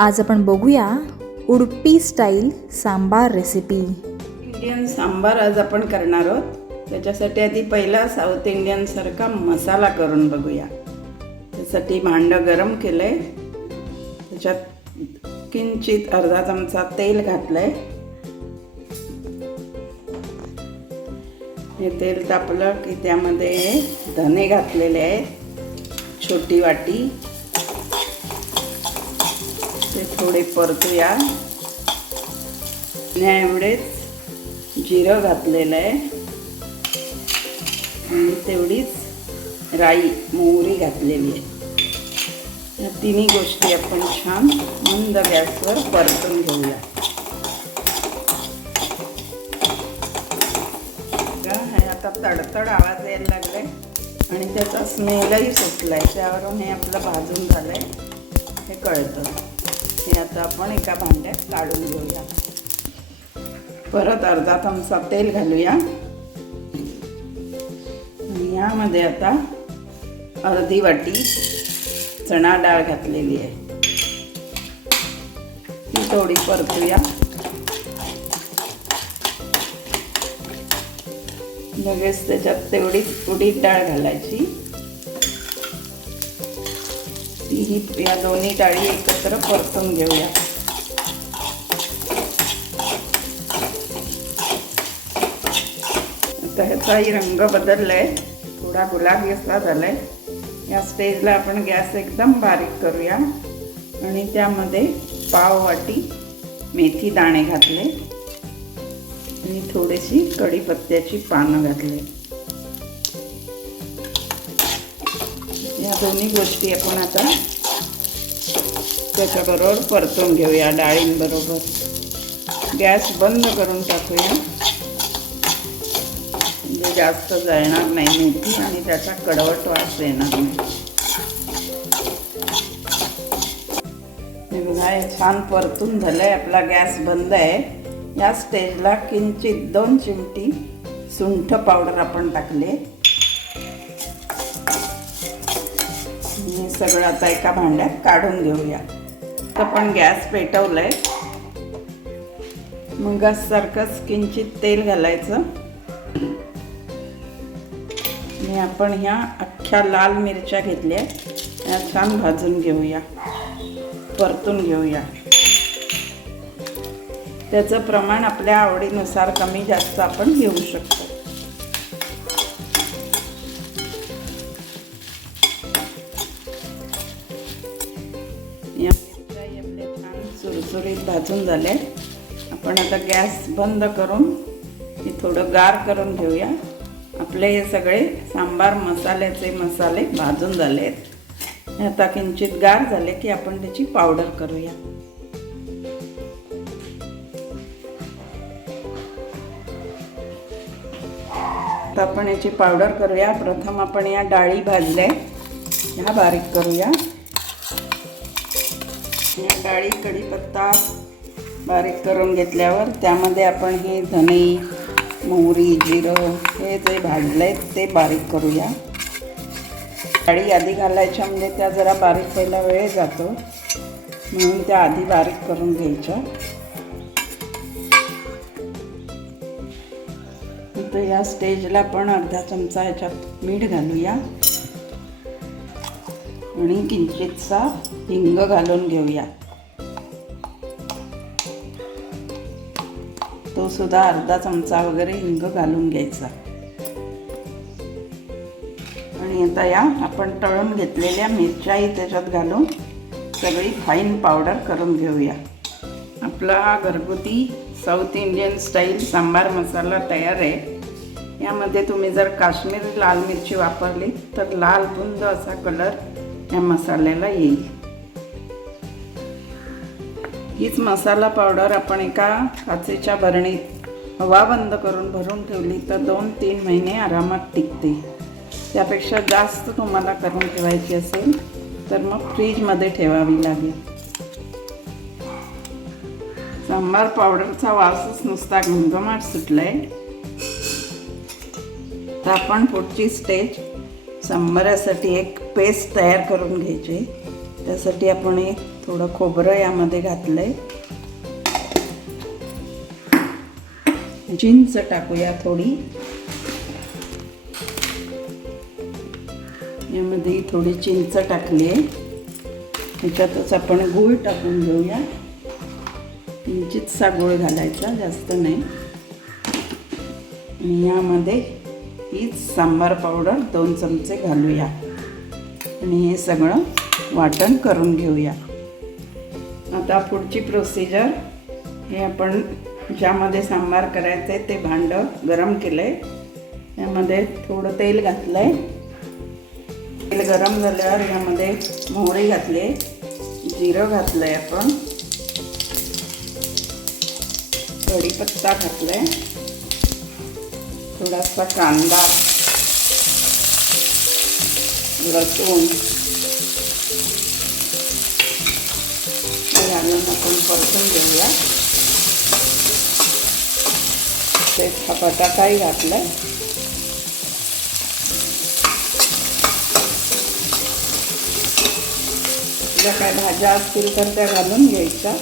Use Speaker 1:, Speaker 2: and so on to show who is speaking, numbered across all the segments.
Speaker 1: आज आपण बघूया Udupi style sambar recipe
Speaker 2: Indian sambar आज आपण करणार आहोत. त्याच्यासाठी आधी पहिला साऊथ इंडियनसारखा मसाला करून बघूया. त्यासाठी भांडं गरम केलं आहे त्याच्यात किंचित अर्धा चमचा तेल घातलं आहे हे तेल तापलं की त्यामध्ये धने घातलेले आहेत. छोटी वाटी. ते थोडे परतूया. आणि एवढेच जिरं घातलेलं आहे. आणि तेवढीच राई मोहरी घातलेली आहे. या तिन्ही गोष्टी आपण छान मंद गॅसवर परतून घेऊया. हे आता तडतड आवाज यायला लागलाय. आणि त्याचा स्मेलही सुटलाय. त्यावरून हे आपलं भाजून झालंय. हे कळतं. हे आता आपण एका भांड्यात काढून घेऊया. परत अर्धा चमचा तेल घालूया. यामध्ये आता अर्धी वाटी चणा डाळ घातलेली आहे. ती थोडी परतूया. लगेच त्याच्यात तेवढीच उडीद डाळ घालायची. ही या दोन्ही डाळी एकत्र परतून घेऊया. आता ह्याचाही रंग बदललाय. थोडा गुलाबी असा झालाय. या स्टेजला आपण गॅस एकदम बारीक करूया. आणि त्यामध्ये पाव वाटी मेथी दाणे घातले. आणि थोडीशी कढीपत्त्याची पानं घातली. या दोन्ही गोष्टी आपण आता त्याच्याबरोबर परतून घेऊया डाळींबरोबर. गॅस बंद करून टाकूया. म्हणजे जास्त जळणार नाही मेथी आणि त्याचा कडवट वास येणार नाही. बघा हे छान परतून झालंय. आपला गॅस बंद आहे. या स्टेजला किंचित दोन चिमटी सुंठ पावडर आपण टाकले सगळं आता एका भांड्यात काढून घेऊया. तर आपण गॅस पेटवलंय. मग सारखंच किंचित तेल घालायचं. आणि आपण ह्या अख्ख्या लाल मिरच्या घेतल्या ह्या छान भाजून घेऊया. परतून घेऊया. त्याचं प्रमाण आपल्या आवडीनुसार कमी जास्त आपण घेऊ शकतो. छान भाजून झाले. आपण आता गॅस बंद करून हे थोडं गार करून घेऊया. आपले हे सगळे सांबार मसाल्याचे मसाले भाजून झाले आहेत. आता किंचित गार झाले की आपण त्याची पावडर करूया. आता आपण याची पावडर करूया. प्रथम आपण या डाळी भाजल्या ह्या बारीक करूया. या डाळी कढीपत्ता बारीक करून घेतल्यावर त्यामध्ये आपण हे धने मोहरी जिरं हे जे भाजलं आहे ते बारीक करूया. डाळी आधी घालायच्या म्हणजे त्या जरा बारीक व्हायला वेळ जातो. म्हणून त्या आधी बारीक करून घ्यायच्या. तर या स्टेजला आपण अर्धा चमचा ह्याच्यात मीठ घालूया. आणि किंचितसा हिंग घालून घेऊया. तो सुद्धा अर्धा चमचा वगैरे हिंग घालून घ्यायचा. आणि आता या आपण तळून घेतलेल्या मिरच्याही त्याच्यात घालून सगळी फाईन पावडर करून घेऊया. आपला घरगुती south Indian style sambar masala तयार आहे. यामध्ये तुम्ही जर काश्मीरी लाल मिरची वापरली तर लाल बुंद असा कलर या मसाल्याला येईल. हीच मसाला पावडर आपण एका काचेच्या भरणीत हवा बंद करून भरून ठेवली तर दोन तीन महिने आरामात टिकते. त्यापेक्षा जास्त तुम्हाला करून ठेवायची असेल तर मग फ्रीजमध्ये ठेवावी लागेल. सांबार पावडरचा वासच नुसता घमघमाट सुटलाय. तर आपण पुढची स्टेज सांबारासाठी एक पेस्ट तयार करून घ्यायची. त्यासाठी आपण एक थोडं खोबरं यामध्ये घातलं आहे चिंच टाकूया थोडी. यामध्ये थोडी चिंच टाकली आहे. त्याच्यातच आपण गूळ टाकून घेऊया. किंचितसा गूळ घालायचा जास्त नाही. आणि यामध्ये हीच सांबार पावडर दोन चमचे घालूया. आणि हे सगळं वाटण करून घेऊया. आता पुढची प्रोसिजर हे आपण ज्यामध्ये सांबार करायचं आहे ते भांडं गरम केलं आहे त्यामध्ये थोडं तेल घातलं आहे तेल गरम झाल्यावर यामध्ये मोहरी घातली आहे. जिरं घातलं आहे आपण. कढीपत्ता घातला आहे थोडासा कांदा लसूण घालून आपण परतून घेऊया. ते हा बटाटाही घातलाय. ज्या काय भाज्या असतील तर त्या घालून घ्यायच्या.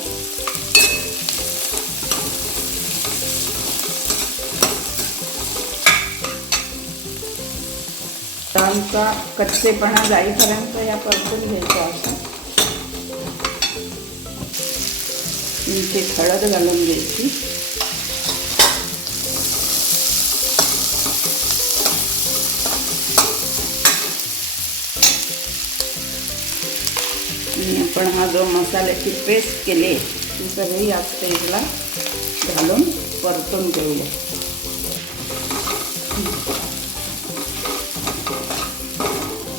Speaker 2: आमचा कच्चेपणा जाईपर्यंत या परतून घ्यायचा मी इथे हळद घालून घ्यायची. आणि आपण हा जो मसाल्याची पेस्ट केली ती सगळी या स्टेजला घालून परतून घेऊया.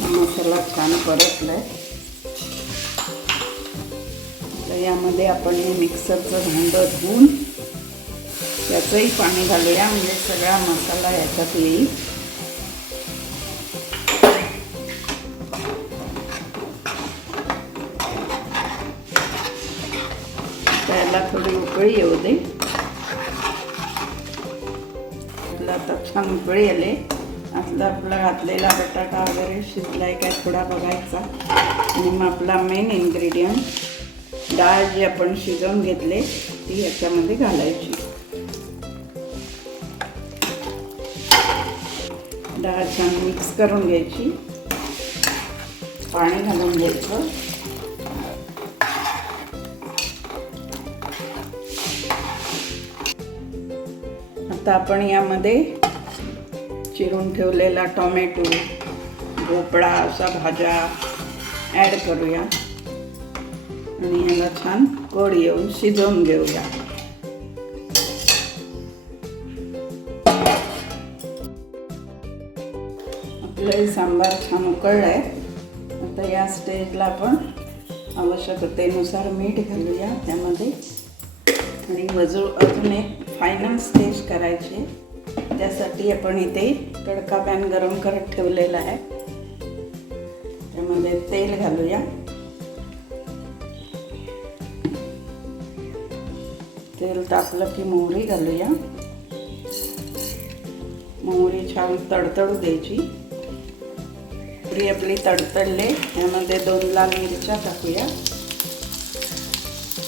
Speaker 2: मसाला छान परतलाय. आता यामध्ये आपण हे मिक्सरचं भांडं धुवून त्याचंही पाणी घालूया म्हणजे सगळा मसाला याच्यात येईल. त्याला थोडी उकळी येऊ दे. आता छान उकळी आले. असला आपला घातलेला बटाटा वगैरे शिजलाय काय थोडा बघायचा. आणि मग आपला मेन इन्ग्रेडियंट डाळ जी आपण शिजवून घेतले ती याच्यामध्ये घालायची. डाळ छान मिक्स करून घ्यायची. पाणी घालून घ्यायचं. आता आपण यामध्ये चिरून ठेवलेला टोमॅटो भोपळा असा भाज्या ॲड करूया. आणि ह्याला छान कड येऊन शिजवून घेऊया. आपलं सांबार छान उकळलं आहे आता या स्टेजला आपण आवश्यकतेनुसार मीठ घालूया त्यामध्ये. आणि वजू अजून एक फायनल स्टेज करायची त्यासाठी आपण इथे तडका पॅन गरम करत ठेवलेला आहे. त्यामध्ये तेल घालूया. तेल तापलं की मोहरी घालूया. मोहरी छान तडतडू द्यायची. मोहरी आपली तडतडले यामध्ये दोन लाल मिरच्या टाकूया.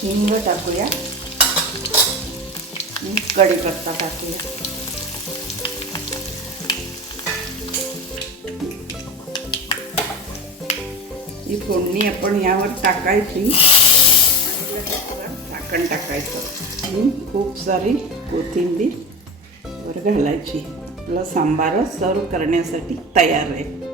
Speaker 2: हिंग टाकूया. कढीपत्ता टाकूया. ही फोडणी आपण यावर टाकायची. झाकण टाकायचं. आणि खूप सारी कोथिंबीर वर घालायची आपला सांबार सर्व करण्यासाठी तयार आहे.